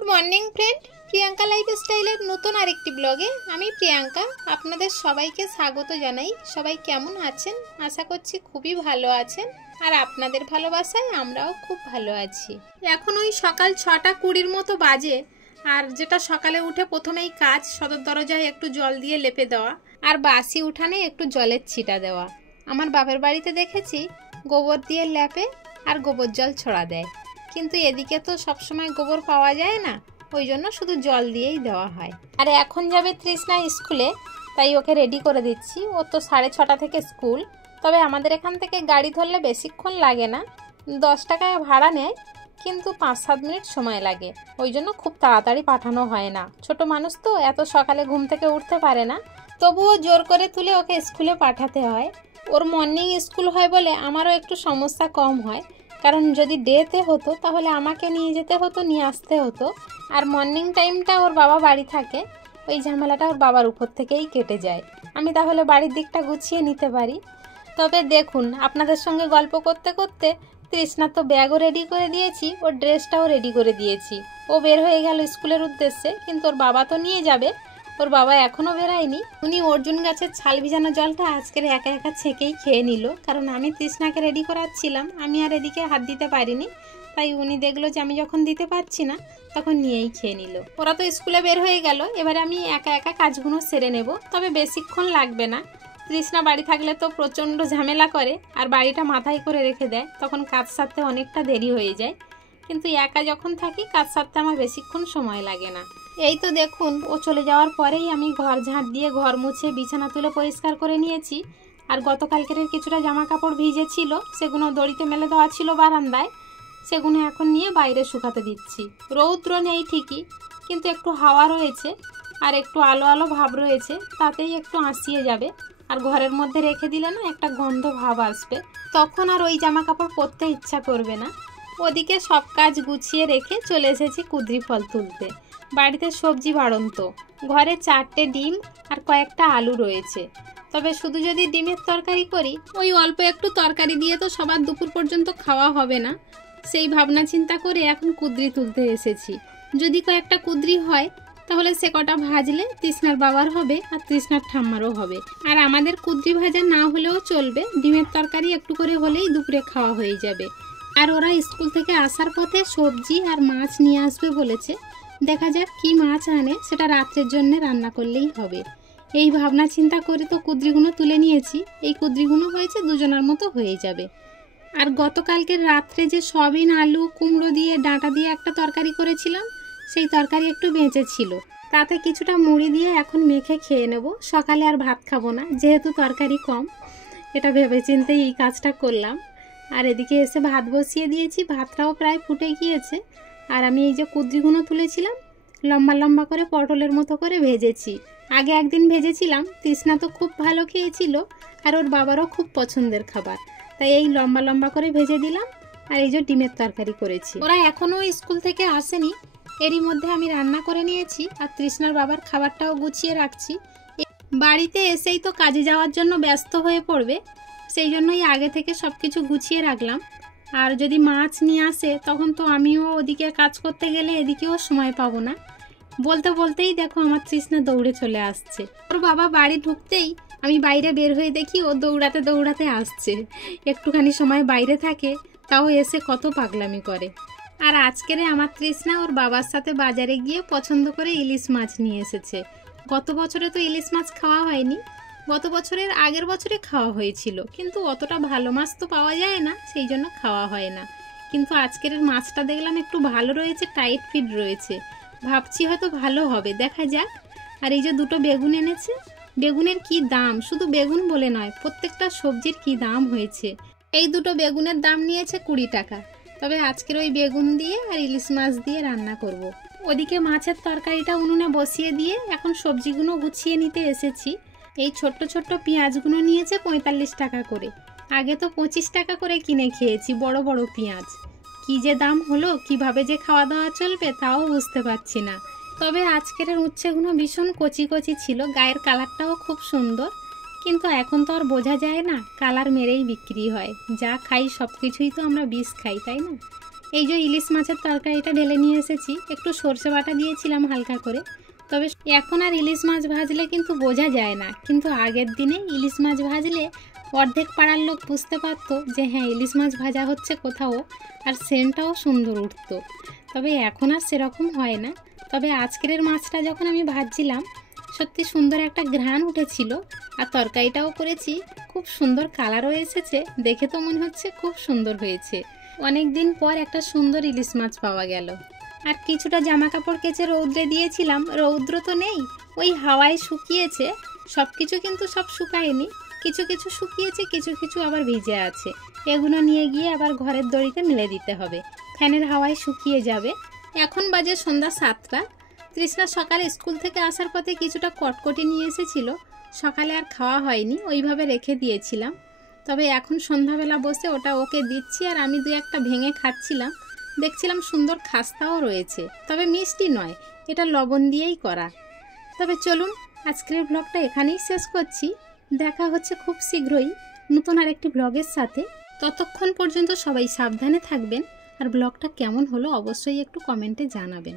Good morning friend, Priyanka লাইফস্টাইলের নতুন আরেকটি ব্লগে আমি প্রিয়াঙ্কা আপনাদের সবাইকে স্বাগত জানাই। সবাই কেমন আছেন? আশা করছি খুবই ভালো আছেন, আর আপনাদের ভালোবাসায় আমরাও খুব ভালো আছি। এখন ওই সকাল 6:20 মতো বাজে, আর যেটা সকালে উঠে প্রথমেই কাজ সদর দরজায় একটু জল দিয়ে লেপে দেওয়া, আর বাসি উঠানে একটু জলের ছিটা দেওয়া। আমার বাপের বাড়িতে দেখেছি গোবর দিয়ে লেপে আর গোবর জল ছড়া দেয়, কিন্তু এদিকে তো সবসময় গোবর পাওয়া যায় না, ওই জন্য শুধু জল দিয়েই দেওয়া হয়। আর এখন যাবে তৃষ্ণা স্কুলে, তাই ওকে রেডি করে দিচ্ছি। ও তো 6:30 থেকে স্কুল, তবে আমাদের এখান থেকে গাড়ি ধরলে বেশিক্ষণ লাগে না, 10 টাকা ভাড়া নেয়, কিন্তু 5-7 মিনিট সময় লাগে, ওই জন্য খুব তাড়াতাড়ি পাঠানো হয় না। ছোট মানুষ তো এত সকালে ঘুম থেকে উঠতে পারে না, তবুও জোর করে তুলে ওকে স্কুলে পাঠাতে হয়। ওর মর্নিং স্কুল হয় বলে আমারও একটু সমস্যা কম হয়, কারণ যদি ডেতে হতো তাহলে আমাকে নিয়ে যেতে হতো, নিয়ে আসতে হতো। আর মর্নিং টাইমটা ওর বাবা বাড়ি থাকে, ওই ঝামেলাটা ওর বাবার উপর থেকেই কেটে যায়, আমি তাহলে বাড়ির দিকটা গুছিয়ে নিতে পারি। তবে দেখুন, আপনাদের সঙ্গে গল্প করতে করতে তৃষ্ণা তো ব্যাগও রেডি করে দিয়েছি, ওর ড্রেসটাও রেডি করে দিয়েছি। ও বের হয়ে গেল স্কুলের উদ্দেশ্যে, কিন্তু ওর বাবা তো নিয়ে যাবে, ওর বাবা এখনও বেরায়নি। উনি অর্জুন গাছের ছাল ভিজানো জলটা আজকের একা একা ছেঁকেই খেয়ে নিল, কারণ আমি তৃষ্ণাকে রেডি করাচ্ছিলাম, আমি আর এদিকে হাত দিতে পারিনি, তাই উনি দেখলো যে আমি যখন দিতে পারছি না তখন নিয়েই খেয়ে নিল। ওরা তো স্কুলে বের হয়ে গেল, এবারে আমি একা একা কাজগুলো সেরে নেব, তবে বেশিক্ষণ লাগবে না। তৃষ্ণা বাড়ি থাকলে তো প্রচণ্ড ঝামেলা করে আর বাড়িটা মাথায় করে রেখে দেয়, তখন কাজ সারতে অনেকটা দেরি হয়ে যায়, কিন্তু একা যখন থাকি কাজ সারতে আমার বেশিক্ষণ সময় লাগে না। এই তো দেখুন, ও চলে যাওয়ার পরেই আমি ঘর ঝাঁট দিয়ে ঘর মুছে বিছানা তুলে পরিষ্কার করে নিয়েছি। আর গতকালকের কিছুটা জামা কাপড় ভিজে ছিল, সেগুলো দড়িতে মেলে দেওয়া ছিল বারান্দায়, সেগুলো এখন নিয়ে বাইরে শুকাতে দিচ্ছি। রৌদ্র নেই ঠিকই, কিন্তু একটু হাওয়া রয়েছে আর একটু আলো আলো ভাব রয়েছে, তাতেই একটু আঁশিয়ে যাবে। আর ঘরের মধ্যে রেখে দিলে না একটা গন্ধ ভাব আসবে, তখন আর ওই জামা কাপড় পরতে ইচ্ছা করবে না। ওদিকে সব কাজ গুছিয়ে রেখে চলে এসেছি কুঁদরি ফল তুলতে। বাড়িতে সবজি বাড়ন্ত, ঘরে 4টে ডিম আর কয়েকটা আলু রয়েছে, তবে শুধু যদি ডিমের তরকারি করি, ওই অল্প একটু তরকারি দিয়ে তো সবার দুপুর পর্যন্ত খাওয়া হবে না, সেই ভাবনা চিন্তা করে এখন কুঁদরি তুলতে এসেছি। যদি কয়েকটা কুঁদরি হয় তাহলে সে কটা ভাজলে তৃষ্ণার বাবার হবে আর তৃষ্ণার ঠাম্মারও হবে। আর আমাদের কুঁদরি ভাজা না হলেও চলবে, ডিমের তরকারি একটু করে হলেই দুপুরে খাওয়া হয়ে যাবে। আর ওরা স্কুল থেকে আসার পথে সবজি আর মাছ নিয়ে আসবে বলেছে, দেখা যাক কি মাছ আনে, সেটা রাত্রের জন্য রান্না করলেই হবে। এই ভাবনা চিন্তা করে তো কুঁদরিগুলো তুলে নিয়েছি, এই কুঁদরিগুলো হয়েছে দুজনের মতো হয়ে যাবে। আর গতকালকের রাত্রে যে সয়াবিন আলু কুমড়ো দিয়ে ডাঁটা দিয়ে একটা তরকারি করেছিলাম, সেই তরকারি একটু বেঁচে ছিল, তাতে কিছুটা মুড়ি দিয়ে এখন মেখে খেয়ে নেব। সকালে আর ভাত খাবো না, যেহেতু তরকারি কম, এটা ভেবেচিন্তেই এই কাজটা করলাম। আর এদিকে এসে ভাত বসিয়ে দিয়েছি, ভাতটাও প্রায় ফুটে গিয়েছে। আর আমি এই যে কুঁদরিগুলো তুলেছিলাম লম্বা লম্বা করে পটলের মতো করে ভেজেছি। আগে একদিন ভেজেছিলাম, তৃষ্ণা তো খুব ভালো খেয়েছিল, আর ওর বাবারও খুব পছন্দের খাবার, তাই এই লম্বা লম্বা করে ভেজে দিলাম। আর এই যে ডিমের তরকারি করেছি। ওরা এখনও স্কুল থেকে আসেনি, এরই মধ্যে আমি রান্না করে নিয়েছি, আর তৃষ্ণার বাবার খাবারটাও গুছিয়ে রাখছি। বাড়িতে এসেই তো কাজে যাওয়ার জন্য ব্যস্ত হয়ে পড়বে, সেই জন্যই আগে থেকে সব কিছু গুছিয়ে রাখলাম। আর যদি মাছ নিয়ে আসে তখন তো আমিও ওদিকে কাজ করতে গেলে এদিকেও সময় পাবো না। বলতে বলতেই দেখো আমার তৃষ্ণা দৌড়ে চলে আসছে। ওর বাবা বাড়ি ঢুকতেই আমি বাইরে বের হয়ে দেখি ও দৌড়াতে দৌড়াতে আসছে। একটুখানি সময় বাইরে থাকে, তাও এসে কত পাগলামি করে। আর আজকের আমার তৃষ্ণা ওর বাবার সাথে বাজারে গিয়ে পছন্দ করে ইলিশ মাছ নিয়ে এসেছে। গত বছরে তো ইলিশ মাছ খাওয়া হয়নি, গত বছরের আগের বছরে খাওয়া হয়েছিল, কিন্তু অতটা ভালো মাছ তো পাওয়া যায় না, সেই জন্য খাওয়া হয় না। কিন্তু আজকের মাছটা দেখলাম একটু ভালো রয়েছে, টাইট ফিট রয়েছে, ভাবছি হয়তো ভালো হবে, দেখা যাক। আর এই যে দুটো বেগুন এনেছে, বেগুনের কি দাম, শুধু বেগুন বলে নয় প্রত্যেকটা সবজির কি দাম হয়েছে। এই দুটো বেগুনের দাম নিয়েছে 20 টাকা, তবে আজকের ওই বেগুন দিয়ে আর ইলিশ মাছ দিয়ে রান্না করব। ওদিকে মাছের তরকারিটা উনুনে বসিয়ে দিয়ে এখন সবজিগুলো গুছিয়ে নিতে এসেছি। এই ছোট্ট ছোট্ট পেঁয়াজগুলো নিয়েছে 45 টাকা করে, আগে তো 25 টাকা করে কিনে খেয়েছি বড় বড় পেঁয়াজ। কি যে দাম হলো, কিভাবে যে খাওয়া দাওয়া চলবে তাও বুঝতে পারছি না। তবে আজকের উচ্ছেগুলো ভীষণ কচি কচি ছিল, গায়ের কালারটাও খুব সুন্দর, কিন্তু এখন তো আর বোঝা যায় না, কালার মেরেই বিক্রি হয়। যা খাই সব কিছুই তো আমরা বিষ খাই, তাই না? এই যে ইলিশ মাছের তরকারিটা ঢেলে নিয়ে এসেছি, একটু সর্ষে বাটা দিয়েছিলাম হালকা করে। তবে এখন আর ইলিশ মাছ ভাজলে কিন্তু বোঝা যায় না, কিন্তু আগের দিনে ইলিশ মাছ ভাজলে অর্ধেক পাড়ার লোক বুঝতে পারতো যে হ্যাঁ ইলিশ মাছ ভাজা হচ্ছে কোথাও, আর সেন্টটাও সুন্দর উঠতো। তবে এখন আর সেরকম হয় না। তবে আজকের মাছটা যখন আমি ভাজছিলাম সত্যি সুন্দর একটা ঘ্রাণ উঠেছিল, আর তরকারিটাও করেছি, খুব সুন্দর কালারও এসেছে, দেখে তো মনে হচ্ছে খুব সুন্দর হয়েছে। অনেক দিন পর একটা সুন্দর ইলিশ মাছ পাওয়া গেল। আর কিছুটা জামা কাপড় কেচে রৌদ্রে দিয়েছিলাম, রৌদ্র তো নেই, ওই হাওয়ায় শুকিয়েছে। সব কিছু কিন্তু সব শুকায়নি, কিছু কিছু শুকিয়েছে, কিছু কিছু আবার ভিজে আছে। এগুলো নিয়ে গিয়ে আবার ঘরের দড়িতে মেলে দিতে হবে, ফ্যানের হাওয়ায় শুকিয়ে যাবে। এখন বাজে সন্ধ্যা 7টা। তৃষ্ণা সকালে স্কুল থেকে আসার পথে কিছুটা কটকটি নিয়ে এসেছিল, সকালে আর খাওয়া হয়নি, ওইভাবে রেখে দিয়েছিলাম। তবে এখন সন্ধ্যাবেলা বসে ওটা ওকে দিচ্ছি, আর আমি 2-1টা ভেঙে খাচ্ছিলাম। দেখছিলাম সুন্দর খাস্তাও রয়েছে, তবে মিষ্টি নয়, এটা লবণ দিয়েই করা। তবে চলুন আজকের ব্লগটা এখানেই শেষ করছি। দেখা হচ্ছে খুব শীঘ্রই নতুন আরেকটি ব্লগের সাথে। ততক্ষণ পর্যন্ত সবাই সাবধানে থাকবেন, আর ব্লগটা কেমন হলো অবশ্যই একটু কমেন্টে জানাবেন।